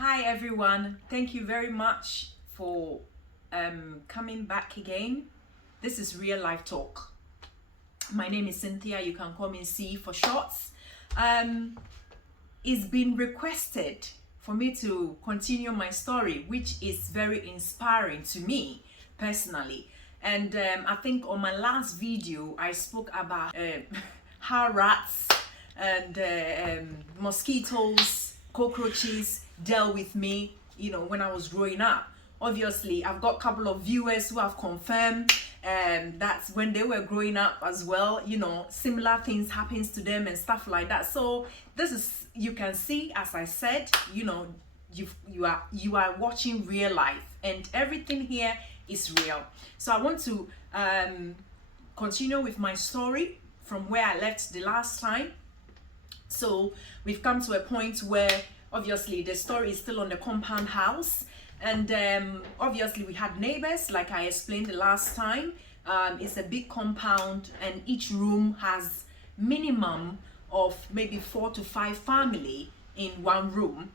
Hi everyone, thank you very much for coming back again. This is Real Life Talk. My name is Cynthia, you can call me C for shorts. It's been requested for me to continue my story, which is very inspiring to me personally. And I think on my last video I spoke about how rats and mosquitoes, cockroaches dealt with me, when I was growing up. Obviously, I've got a couple of viewers who have confirmed that's when they were growing up as well, similar things happens to them and stuff like that. So this is, you can see, as I said, you are watching real life and everything here is real. So I want to continue with my story from where I left the last time. So we've come to a point where obviously the story is still on the compound house, and obviously we had neighbors like I explained the last time. It's a big compound and each room has minimum of maybe 4 to 5 family in one room,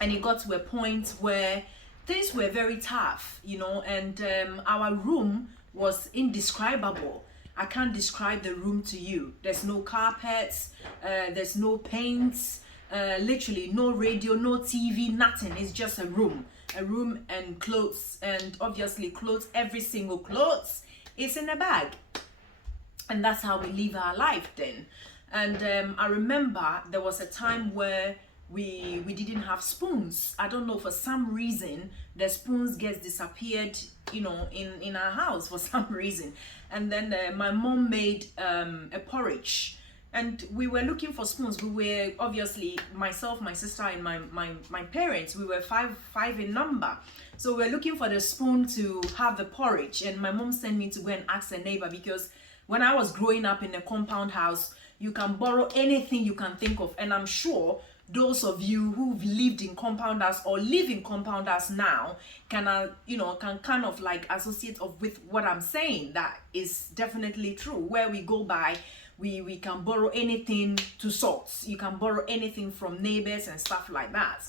and it got to a point where things were very tough, and our room was indescribable. I can't describe the room to you. There's no carpets, there's no paints, literally no radio, no TV, nothing. It's just a room and clothes, and obviously clothes, every single clothes is in a bag. And that's how we live our life then. And I remember there was a time where we didn't have spoons. I don't know, for some reason the spoons gets disappeared, in our house for some reason. And then my mom made a porridge, and we were looking for spoons. We were obviously, myself, my sister, and my parents, we were five in number. So we were looking for the spoon to have the porridge, and my mom sent me to go and ask a neighbor, because when I was growing up in a compound house, you can borrow anything you can think of. And I'm sure those of you who've lived in compound house or live in compound house now can kind of like associate with what I'm saying. That is definitely true. Where we go by, we can borrow anything to sorts. You can borrow anything from neighbors and stuff like that.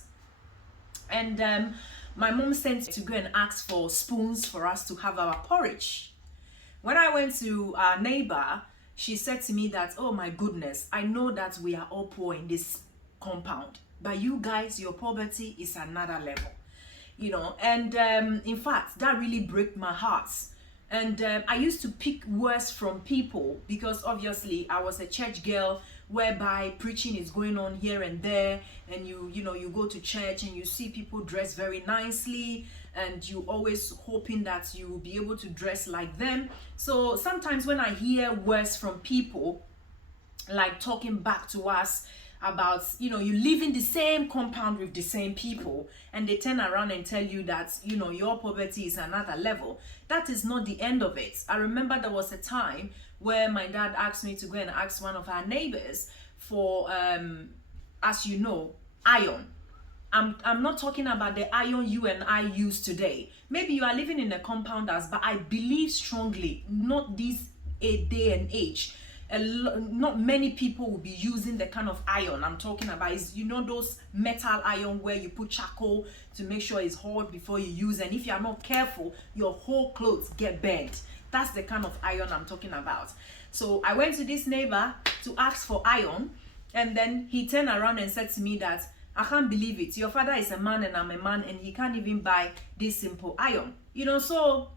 And my mom sent to go and ask for spoons for us to have our porridge. When I went to our neighbor, she said to me that, oh my goodness, I know that we are all poor in this compound, but you guys, your poverty is another level, and in fact that really broke my heart. And I used to pick words from people, because obviously I was a church girl, whereby preaching is going on here and there, and you go to church and you see people dress very nicely, and you always hoping that you will be able to dress like them. So sometimes when I hear words from people like talking back to us about, you live in the same compound with the same people, and they turn around and tell you that, your poverty is another level, that is not the end of it. I remember there was a time where my dad asked me to go and ask one of our neighbors for, as you know, iron. I'm not talking about the iron you and I use today. Maybe you are living in a compound house, but I believe strongly, not this day and age, not many people will be using the kind of iron I'm talking about. Is those metal iron where you put charcoal to make sure it's hot before you use, and if you are not careful, your whole clothes get burnt. That's the kind of iron I'm talking about. So I went to this neighbor to ask for iron, and then he turned around and said to me that, I can't believe it, your father is a man and I'm a man, and he can't even buy this simple iron. So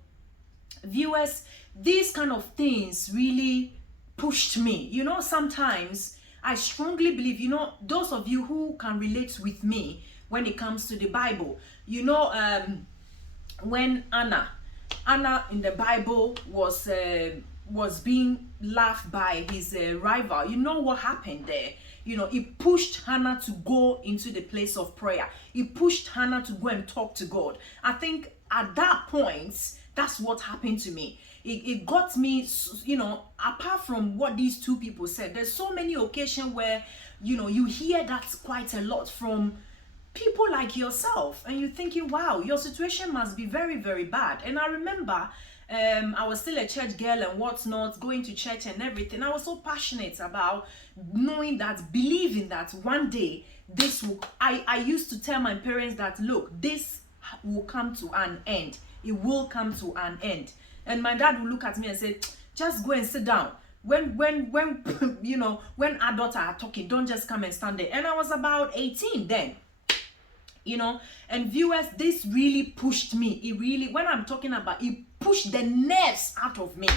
viewers, these kind of things really pushed me. Sometimes I strongly believe, those of you who can relate with me when it comes to the Bible, when Anna in the Bible was being laughed by his rival, what happened there? It pushed Hannah to go into the place of prayer. It pushed Hannah to go and talk to God. I think at that point, that's what happened to me. It got me, apart from what these two people said, there's so many occasions where, you hear that quite a lot from people like yourself, and you're thinking, wow, your situation must be very, very bad. And I remember I was still a church girl and whatnot, going to church and everything. I was so passionate about knowing that, believing that one day this will, I used to tell my parents that, look, this will come to an end. It will come to an end. And my dad would look at me and say, just go and sit down. When you know, when adults are talking, don't just come and stand there. And I was about 18 then. You know, and viewers, this really pushed me. It really, when I'm talking about, it pushed the nerves out of me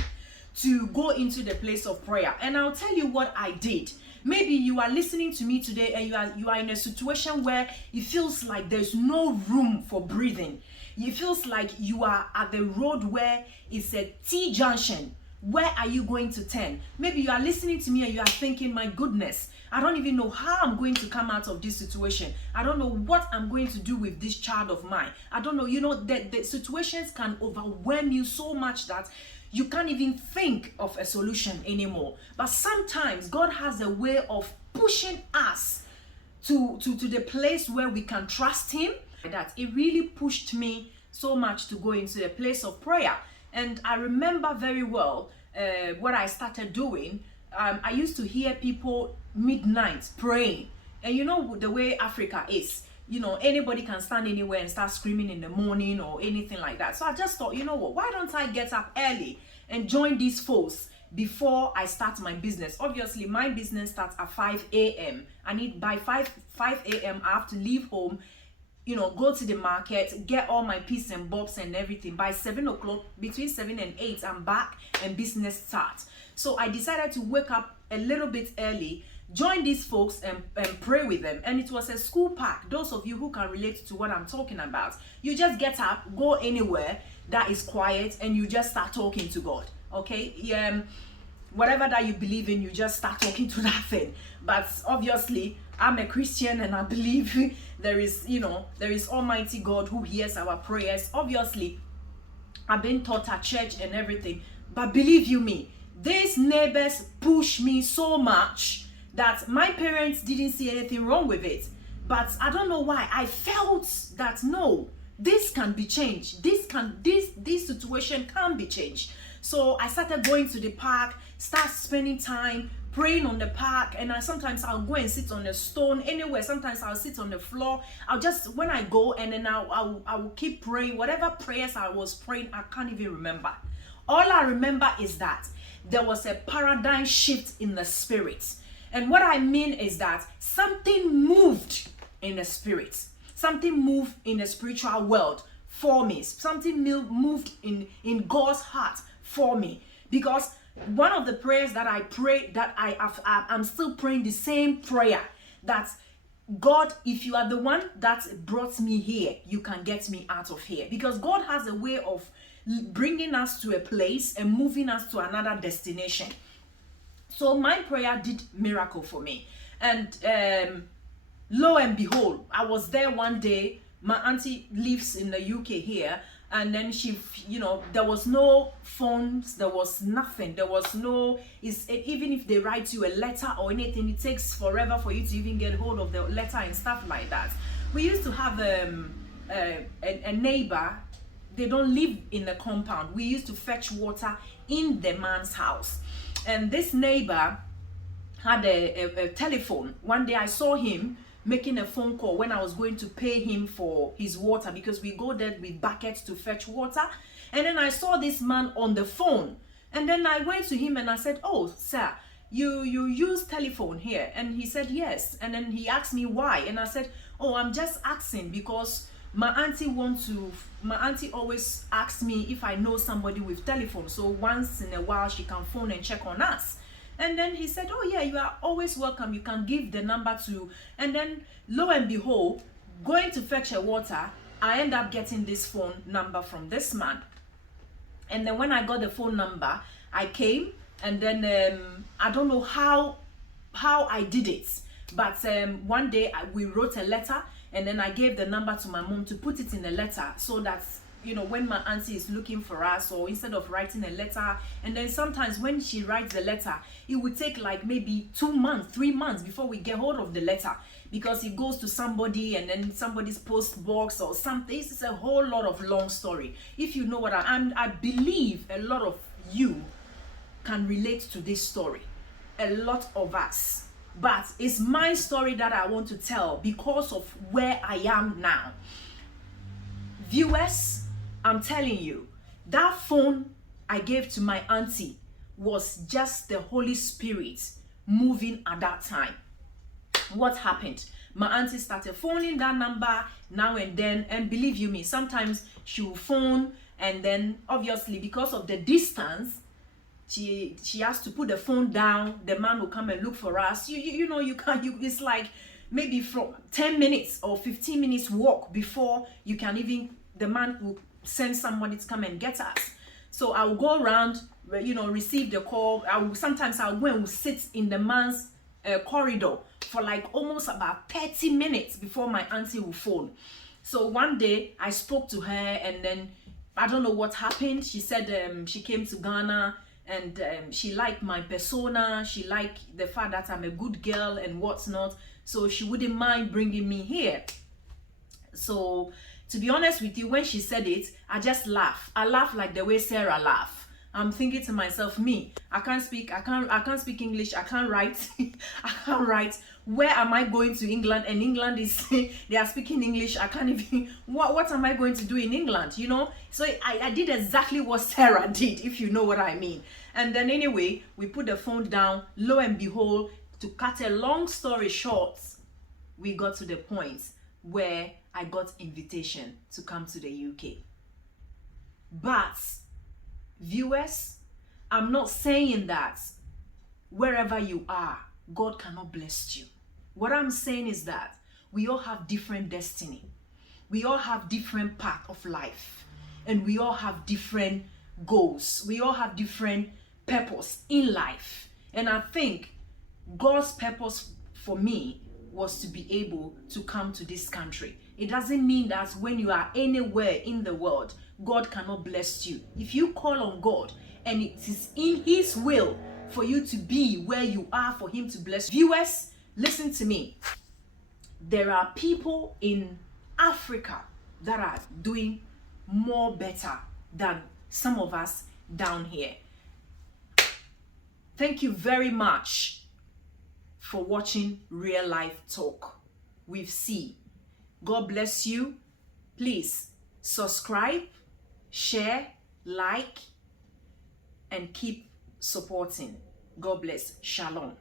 to go into the place of prayer. And I'll tell you what I did. Maybe you are listening to me today and you are in a situation where it feels like there's no room for breathing. It feels like you are at the road where it's a T junction. Where are you going to turn? Maybe you are listening to me and you are thinking, my goodness, I don't even know how I'm going to come out of this situation. I don't know what I'm going to do with this child of mine. I don't know, you know, the situations can overwhelm you so much that you can't even think of a solution anymore. But sometimes God has a way of pushing us to the place where we can trust Him. That it really pushed me so much to go into a place of prayer. And I remember very well what I started doing. I used to hear people midnight praying. And you know the way Africa is, you know, anybody can stand anywhere and start screaming in the morning or anything like that. So I just thought, you know what, why don't I get up early and join these folks before I start my business? Obviously, my business starts at 5 a.m. I need, by 5 a.m. I have to leave home, you know, go to the market, get all my pieces and bobs and everything. By 7 o'clock, between 7 and 8, I'm back and business starts. So I decided to wake up a little bit early, join these folks and pray with them. And it was a school park. Those of you who can relate to what I'm talking about, you just get up, go anywhere that is quiet, and you just start talking to God. Okay? Whatever that you believe in, you just start talking to that thing. But obviously, I'm a Christian and I believe there is, you know, there is Almighty God who hears our prayers. Obviously, I've been taught at church and everything. But believe you me, these neighbors push me so much that my parents didn't see anything wrong with it. But I don't know why. I felt that no, this can be changed. This situation can be changed. So I started going to the park, start spending time praying on the park, and sometimes I'll go and sit on a stone anywhere. Sometimes I'll sit on the floor. I'll just, when I go, and then I will keep praying. Whatever prayers I was praying, I can't even remember. All I remember is that there was a paradigm shift in the spirit. And what I mean is that something moved in the spirit. Something moved in the spiritual world for me. Something moved in God's heart for me. Because one of the prayers that I prayed, that I'm still praying the same prayer, that God, if you are the one that brought me here, you can get me out of here. Because God has a way of bringing us to a place and moving us to another destination. So my prayer did miracle for me. And lo and behold, I was there one day. My auntie lives in the UK here. And then she, you know, there was no phones, there was nothing, there was no, even if they write you a letter or anything, it takes forever for you to even get hold of the letter and stuff like that. We used to have a neighbor. They don't live in the compound. We used to fetch water in the man's house. And this neighbor had a telephone. One day I saw him making a phone call when I was going to pay him for his water, because we go there with buckets to fetch water. And then I saw this man on the phone. And then I went to him and I said, "Oh, sir, you use telephone here?" And he said, "Yes." And then he asked me why. And I said, "Oh, I'm just asking because my auntie always asks me if I know somebody with telephone. So once in a while she can phone and check on us." And then he said, "Oh yeah, you are always welcome. You can give the number to." And then lo and behold, going to fetch her water, I end up getting this phone number from this man. And then when I got the phone number, I came, and then I don't know how I did it. But one day we wrote a letter, and then I gave the number to my mom to put it in a letter, so that, you know, when my auntie is looking for us, or instead of writing a letter, and then sometimes when she writes the letter, it would take like maybe 2 months, 3 months before we get hold of the letter, because it goes to somebody and then somebody's post box or something. It's a whole lot of long story. If you know what I believe a lot of you can relate to this story. A lot of us but it's my story that I want to tell because of where I am now. Viewers, I'm telling you, that phone I gave to my auntie was just the Holy Spirit moving at that time. What happened? My auntie started phoning that number now and then, and believe you me, sometimes she will phone, and then obviously because of the distance, she has to put the phone down. The man will come and look for us. You know, you can't, it's like maybe from 10 minutes or 15 minutes walk before you can even, the man will send somebody to come and get us. So I will go around, you know, receive the call. Sometimes I'll go and sit in the man's corridor for like almost about 30 minutes before my auntie will phone. So one day I spoke to her, and then I don't know what happened. She said she came to Ghana, and she liked my persona. She liked the fact that I'm a good girl and what's not. So she wouldn't mind bringing me here. So to be honest with you, when she said it, I just laughed. I laughed like the way Sarah laughed. I'm thinking to myself, me, I can't speak English, I can't write, I can't write. Where am I going to England? And England is, they are speaking English. I can't even, what am I going to do in England, you know? So I did exactly what Sarah did, if you know what I mean. And then anyway, we put the phone down. Lo and behold, to cut a long story short, we got to the point where I got invitation to come to the UK. But viewers, I'm not saying that wherever you are, God cannot bless you. What I'm saying is that we all have different destiny. We all have different path of life. And we all have different goals. We all have different purpose in life. And I think God's purpose for me was to be able to come to this country. It doesn't mean that when you are anywhere in the world, God cannot bless you. If you call on God and it is in His will for you to be where you are, for Him to bless you. Viewers, listen to me. There are people in Africa that are doing more better than some of us down here. Thank you very much for watching Real Life Talk with C. God bless you. Please subscribe, share, like, and keep supporting. God bless. Shalom.